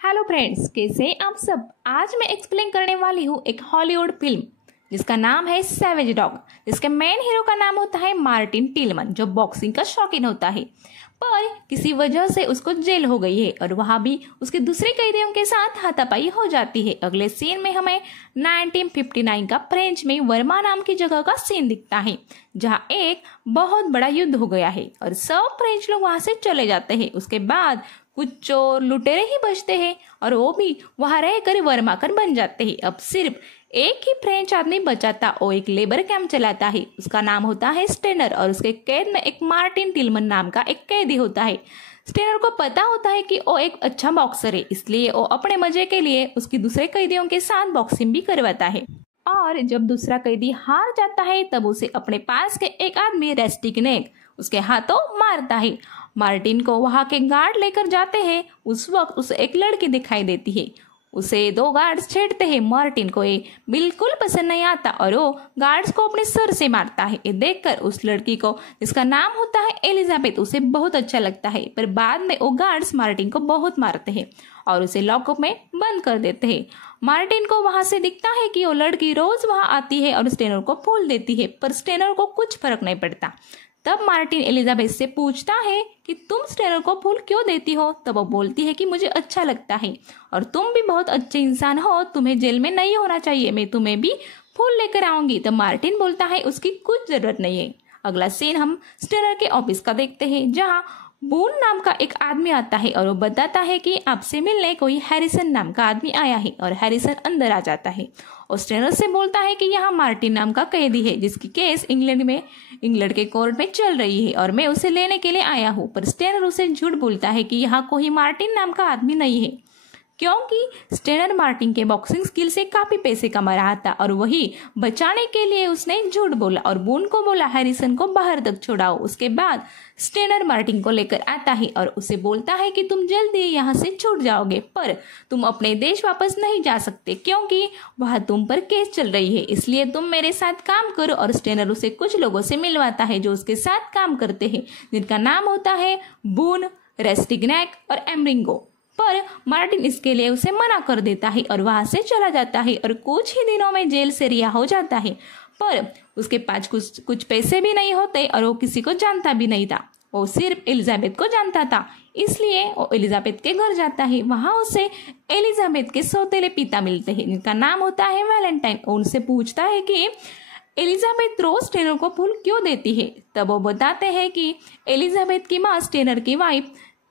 Hello friends, कैसे हैं आप सब। आज मैं एक्सप्लेन करने वाली हूँ एक हॉलीवुड फिल्म जिसका नाम है सैवेज डॉग। जिसके मेन हीरो का नाम होता है मार्टिन टिलमन, जो बॉक्सिंग का शौकीन होता है। पर किसी वजह से उसको जेल हो गई है और वहां भी उसके दूसरे कैदियों के साथ हाथापाई हो जाती है। अगले सीन में हमें 1959 का फ्रेंच में वर्मा नाम की जगह का सीन दिखता है, जहां एक बहुत बड़ा युद्ध हो गया है और सब फ्रेंच लोग वहां से चले जाते हैं। उसके बाद कुछ चोर लुटेरे ही बचते हैं और वो भी वहां रहकर वर्माकर बन जाते हैं। अब सिर्फ एक ही फ्रेंच आदमी बचा था। वो एक लेबर कैंप चलाता है, उसका नाम होता है स्टेनर, और उसके कैद में एक मार्टिन टिलमन नाम का एक कैदी होता है। स्टेनर को पता होता है कि वो एक अच्छा बॉक्सर है, इसलिए वो अपने मजे के लिए उसकी दूसरे कैदियों के साथ बॉक्सिंग भी करवाता है। और जब दूसरा कैदी हार जाता है तब उसे अपने पास के एक आदमी रेस्टिकनेक उसके हाथों मारता है। मार्टिन को वहां के गार्ड लेकर जाते हैं। उस वक्त उसे एक लड़की दिखाई देती है। उसे दो गार्ड्स छेड़ते हैं। मार्टिन को ये बिल्कुल पसंद नहीं आता और वो गार्ड्स को अपने सर से मारता है। ये देखकर उस लड़की को, जिसका नाम होता है एलिजाबेथ, उसे बहुत अच्छा लगता है। पर बाद में वो गार्ड्स मार्टिन को बहुत मारते हैं और उसे लॉकअप में बंद कर देते हैं। मार्टिन को वहां से दिखता है कि वो लड़की रोज वहां आती है और स्टेनर को फूल देती है, पर स्टेनर को कुछ फर्क नहीं पड़ता। तब मार्टिन एलिजाबेथ से पूछता है कि तुम स्टेनर को फूल क्यों देती हो। तब वो बोलती है कि मुझे अच्छा लगता है और तुम भी बहुत अच्छे इंसान हो, तुम्हें जेल में नहीं होना चाहिए, मैं तुम्हें भी फूल लेकर आऊंगी। तब मार्टिन बोलता है उसकी कुछ जरूरत नहीं है। अगला सीन हम स्टेनर के ऑफिस का देखते हैं, जहाँ बून नाम का एक आदमी आता है और वो बताता है कि आपसे मिलने कोई हैरिसन नाम का आदमी आया है। और हैरिसन अंदर आ जाता है और स्टेनर से बोलता है कि यहाँ मार्टिन नाम का कैदी है जिसकी केस इंग्लैंड के कोर्ट में चल रही है और मैं उसे लेने के लिए आया हूँ। पर स्टेनर उसे झूठ बोलता है कि यहाँ कोई मार्टिन नाम का आदमी नहीं है, क्योंकि स्टेनर मार्टिन के बॉक्सिंग स्किल से काफी पैसे कमा रहा था और वही बचाने के लिए उसने झूठ बोला और बून को बोला हैरिसन को बाहर तक छोड़ाओ। उसके बाद स्टेनर मार्टिन को लेकर आता है और उसे बोलता है कि तुम जल्दी यहाँ से छूट जाओगे, पर तुम अपने देश वापस नहीं जा सकते क्योंकि वहाँ तुम पर केस चल रही है, इसलिए तुम मेरे साथ काम करो। और स्टेनर उसे कुछ लोगों से मिलवाता है जो उसके साथ काम करते हैं, जिनका नाम होता है बून, रेस्टिग्नैक और एमरिंगो। पर मार्टिन इसके लिए उसे मना कर देता है और वहां से चला जाता है और कुछ ही दिनों में जेल से रिहा हो जाता है। पर उसके पास कुछ पैसे भी नहीं होते और वो किसी को जानता भी नहीं था। वो सिर्फ एलिजाबेथ को जानता था, इसलिए वो एलिजाबेथ के घर जाता है। वहां उसे एलिजाबेथ के सौतेले पिता मिलते हैं, जिनका नाम होता है वैलेंटाइन। उनसे पूछता है कि एलिजाबेथ रोज स्टेनर को फूल क्यों देती है। तब वो बताते हैं कि एलिजाबेथ की माँ स्टेनर की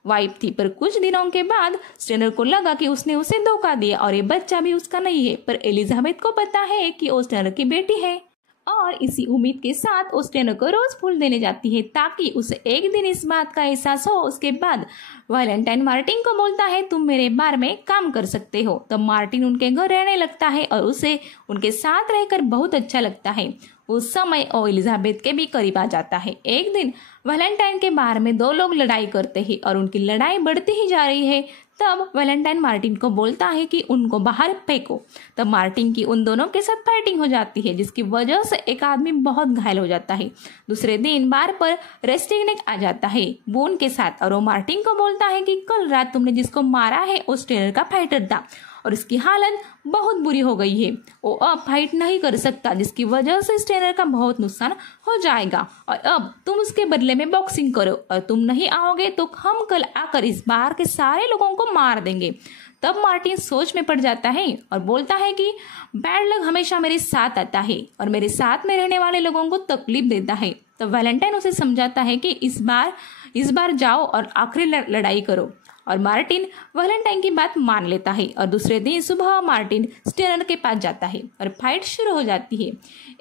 वाइफ थी, पर कुछ दिनों के बाद स्टेनर को लगा कि उसने उसे धोखा दिया और ये बच्चा भी उसका नहीं है। पर एलिजाबेथ को पता है कि वो स्टेनर की बेटी है और इसी उम्मीद के साथ वो स्टेनर को रोज फूल देने जाती है ताकि उसे एक दिन इस बात का एहसास हो। उसके बाद वैलेंटाइन मार्टिन को बोलता है तुम मेरे बार में काम कर सकते हो। तब मार्टिन उनके घर रहने लगता है और उसे उनके साथ रहकर बहुत अच्छा लगता है। उस समय वो एलिजाबेथ के भी करीब आ जाता है। एक दिन वैलेंटाइन के बार में दो लोग लड़ाई करते हैं और उनकी लड़ाई बढ़ती ही जा रही है। तब वैलेंटाइन मार्टिन को बोलता है कि उनको बाहर फेंको। तब मार्टिन की उन दोनों के साथ फाइटिंग हो जाती है, जिसकी वजह से एक आदमी बहुत घायल हो जाता है। दूसरे दिन बार पर रेस्टिग्नेक आ जाता है बून के साथ और वो मार्टिन को बोलता है कि कल रात तुमने जिसको मारा है वो स्टेनर का फाइटर था और इसकी हालत बहुत बुरी हो गई है। वो अब फाइट नहीं कर सकता, जिसकी वजह से स्टेनर का बहुत नुकसान हो जाएगा और अब तुम उसके बदले में बॉक्सिंग करो और तुम नहीं आओगे तो हम कल आकर इस बार के सारे लोगों को मार देंगे। तब मार्टिन सोच में पड़ जाता है और बोलता है कि बैड लक हमेशा मेरे साथ आता है और मेरे साथ में रहने वाले लोगों को तकलीफ देता है। तब वैलेंटाइन उसे समझाता है कि इस बार जाओ और आखिरी लड़ाई करो और मार्टिन वैलेंटाइन की बात मान लेता है। और दूसरे दिन सुबह मार्टिन स्टेनर के पास जाता है और फाइट शुरू हो जाती है।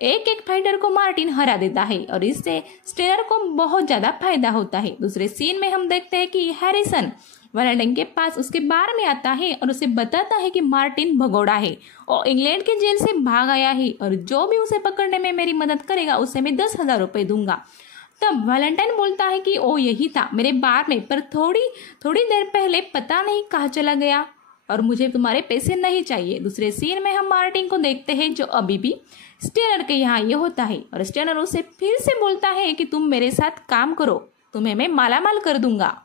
एक एक फाइटर को मार्टिन हरा देता है और इससे स्टेनर को बहुत ज्यादा फायदा होता है। दूसरे सीन में हम देखते हैं कि हैरिसन वैलेंटाइन के पास उसके बारे में आता है और उसे बताता है कि मार्टिन भगोड़ा है और इंग्लैंड के जेल से भाग आया है और जो भी उसे पकड़ने में मेरी मदद करेगा उसे मैं 10,000 रुपए दूंगा। तब वैलेंटाइन बोलता है कि ओ यही था मेरे बार में, पर थोड़ी देर पहले पता नहीं कहाँ चला गया और मुझे तुम्हारे पैसे नहीं चाहिए। दूसरे सीन में हम मार्टिन को देखते हैं जो अभी भी स्टेनर के यहाँ ये होता है और स्टेनर उसे फिर से बोलता है कि तुम मेरे साथ काम करो, तुम्हें मैं मालामाल कर दूंगा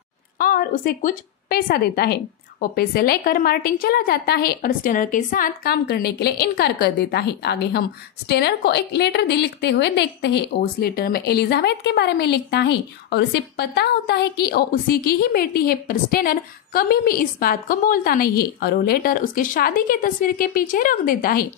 और उसे कुछ पैसा देता है। वो पैसे लेकर मार्टिन चला जाता है और स्टेनर के साथ काम करने के लिए इनकार कर देता है। आगे हम स्टेनर को एक लेटर लिखते हुए देखते हैं। उस लेटर में एलिजाबेथ के बारे में लिखता है और उसे पता होता है कि वो उसी की ही बेटी है, पर स्टेनर कभी भी इस बात को बोलता नहीं है और वो लेटर उसके शादी के तस्वीर के पीछे रख देता है।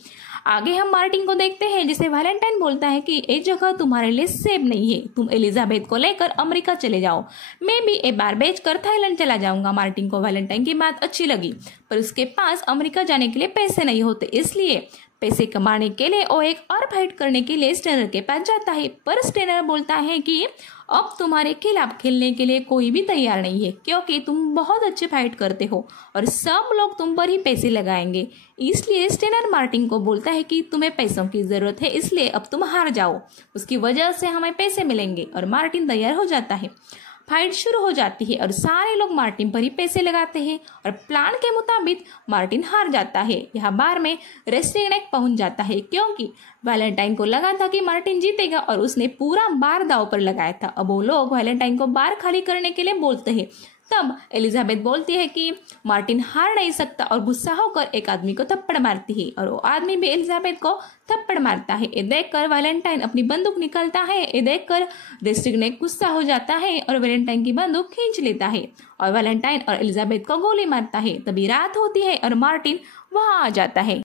आगे हम मार्टिन को देखते हैं जिसे वैलेंटाइन बोलता है कि ये जगह तुम्हारे लिए सेफ नहीं है, तुम एलिजाबेथ को लेकर अमेरिका चले जाओ, मैं भी एक बार बेचकर थाईलैंड चला जाऊंगा। मार्टिन को वैलेंटाइन की बात अच्छी लगी, पर उसके पास अमेरिका जाने के लिए पैसे नहीं होते, इसलिए पैसे कमाने के लिए वो एक और फाइट करने के लिए स्टेनर के पास जाता है। पर स्टेनर बोलता है कि अब तुम्हारे खिलाफ खेलने के लिए कोई भी तैयार नहीं है, क्योंकि तुम बहुत अच्छे फाइट करते हो और सब लोग तुम पर ही पैसे लगाएंगे। इसलिए स्टेनर मार्टिन को बोलता है कि तुम्हें पैसों की जरूरत है, इसलिए अब तुम हार जाओ, उसकी वजह से हमें पैसे मिलेंगे। और मार्टिन तैयार हो जाता है। फाइट शुरू हो जाती है और सारे लोग मार्टिन पर ही पैसे लगाते हैं और प्लान के मुताबिक मार्टिन हार जाता है। यह बार में रेस्टिग्नेक पहुंच जाता है, क्योंकि वैलेंटाइन को लगा था कि मार्टिन जीतेगा और उसने पूरा बार दांव पर लगाया था। अब वो लोग वैलेंटाइन को बार खाली करने के लिए बोलते हैं। तब एलिजाबेथ बोलती है कि मार्टिन हार नहीं सकता और गुस्सा होकर एक आदमी को थप्पड़ मारती है और वो आदमी भी एलिजाबेथ को थप्पड़ मारता है। ये देखकर वैलेंटाइन अपनी बंदूक निकालता है। ये देखकर रेस्टिग्नेक गुस्सा हो जाता है और वैलेंटाइन की बंदूक खींच लेता है और वैलेंटाइन और एलिजाबेथ को गोली मारता है। तभी रात होती है और मार्टिन वहां आ जाता है।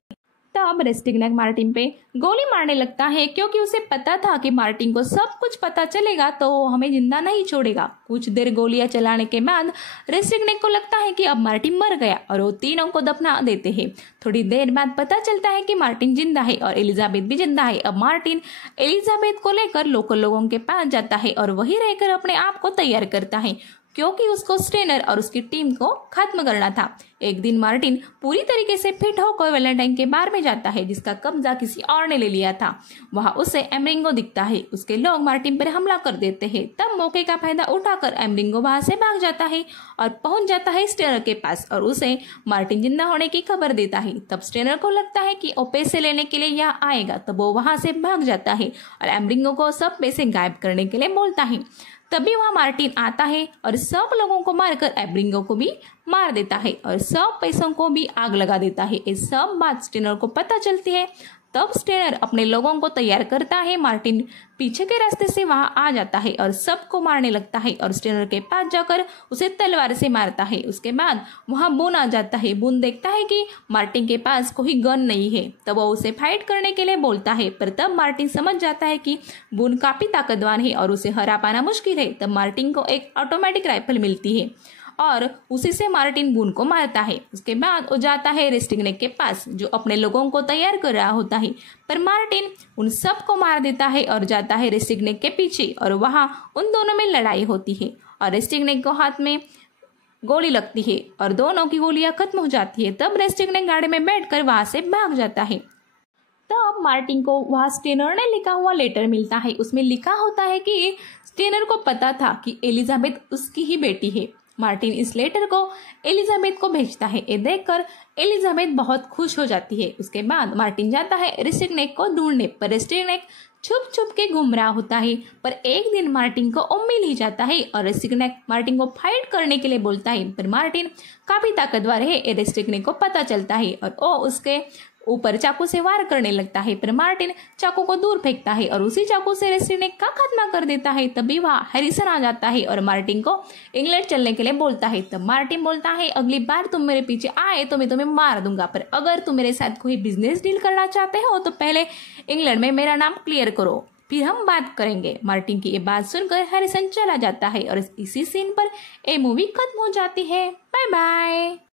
तब रेस्टिग्नेक मार्टिन पे गोली मारने लगता है, क्योंकि उसे पता था कि मार्टिन को सब कुछ पता चलेगा तो वो हमें जिंदा नहीं छोड़ेगा। कुछ देर गोलियां चलाने के बाद रेस्टिग्नेक को लगता है कि अब मार्टिन मर गया और वो तीनों को दफना देते हैं। थोड़ी देर बाद पता चलता है कि मार्टिन जिंदा है और एलिजाबेथ भी जिंदा है। अब मार्टिन एलिजाबेथ को लेकर लोकल लोगों के पास जाता है और वहीं रहकर अपने आप को तैयार करता है, क्योंकि उसको स्टेनर और उसकी टीम को खत्म करना था। एक दिन मार्टिन पूरी तरीके से फिट होकर वैलेंटाइन के बार में जाता है, जिसका कब्जा किसी और ने ले लिया था। वहां उसे एमरिंगो दिखता है। उसके लोग मार्टिन पर हमला कर देते हैं। तब मौके का फायदा उठाकर एमरिंगो वहां से भाग जाता है और पहुंच जाता है स्टेनर के पास और उसे मार्टिन जिंदा होने की खबर देता है। तब स्टेनर को लगता है कि वो पैसे लेने के लिए यहाँ आएगा, तब वो वहां से भाग जाता है और एमरिंगो को सब पैसे गायब करने के लिए बोलता है। तभी वहां मार्टिन आता है और सब लोगों को मारकर एमरिंगो को भी मार देता है और सब पैसों को भी आग लगा देता है। ये सब बात स्टेनर को पता चलती है। तब स्टेनर अपने लोगों को तैयार करता है। मार्टिन पीछे के रास्ते से वहां आ जाता है और सबको मारने लगता है और स्टेनर के पास जाकर उसे तलवार से मारता है। उसके बाद वहां बून आ जाता है। बून देखता है कि मार्टिन के पास कोई गन नहीं है, तब वो उसे फाइट करने के लिए बोलता है, पर तब मार्टिन समझ जाता है कि बून काफी ताकतवान है और उसे हरा पाना मुश्किल है। तब मार्टिन को एक ऑटोमेटिक राइफल मिलती है और उसी से मार्टिन बून को मारता है। उसके बाद वो जाता है रेस्टिग्नेक के पास, जो अपने लोगों को तैयार कर रहा होता है, पर मार्टिन उन सब को मार देता है और जाता है रेस्टिग्नेक के पीछे और वहां उन दोनों में लड़ाई होती है और रेस्टिग्नेक को हाथ में गोली लगती है और दोनों की गोलियां खत्म हो जाती है। तब रेस्टिग्नेक गाड़ी में बैठकर वहां से भाग जाता है। तब मार्टिन को वहां स्टेनर ने लिखा हुआ लेटर मिलता है। उसमें लिखा होता है कि स्टेनर को पता था कि एलिजाबेथ उसकी ही बेटी है। मार्टिन इस लेटर को एलिजाबेथ को भेजता है। ये देखकर एलिजाबेथ बहुत खुश हो जाती है। उसके बाद मार्टिन जाता है रेस्टिग्नेक को ढूंढने, पर रेस्टिग्नेक छुप छुप के घूम रहा होता है। पर एक दिन मार्टिन को वो मिल ही जाता है और रेस्टिग्नेक मार्टिन को फाइट करने के लिए बोलता है, पर मार्टिन काफी ताकतवर है, ये रेस्टिग्नेक को पता चलता है और वो उसके ऊपर चाकू से वार करने लगता है, पर मार्टिन चाकू को दूर फेंकता है और उसी चाकू से रेस्टिग्नेक का खात्मा कर देता है। तभी वहां हैरिसन आ जाता है और मार्टिन को इंग्लैंड चलने के लिए बोलता है। तब मार्टिन बोलता है, अगली बार तुम मेरे पीछे आए तो मैं तुम्हें मार दूंगा, पर अगर तुम मेरे साथ कोई बिजनेस डील करना चाहते हो तो पहले इंग्लैंड में मेरा नाम क्लियर करो, फिर हम बात करेंगे। मार्टिन की ये बात सुनकर हैरिसन चला जाता है और इसी सीन पर ये मूवी खत्म हो जाती है। Bye bye.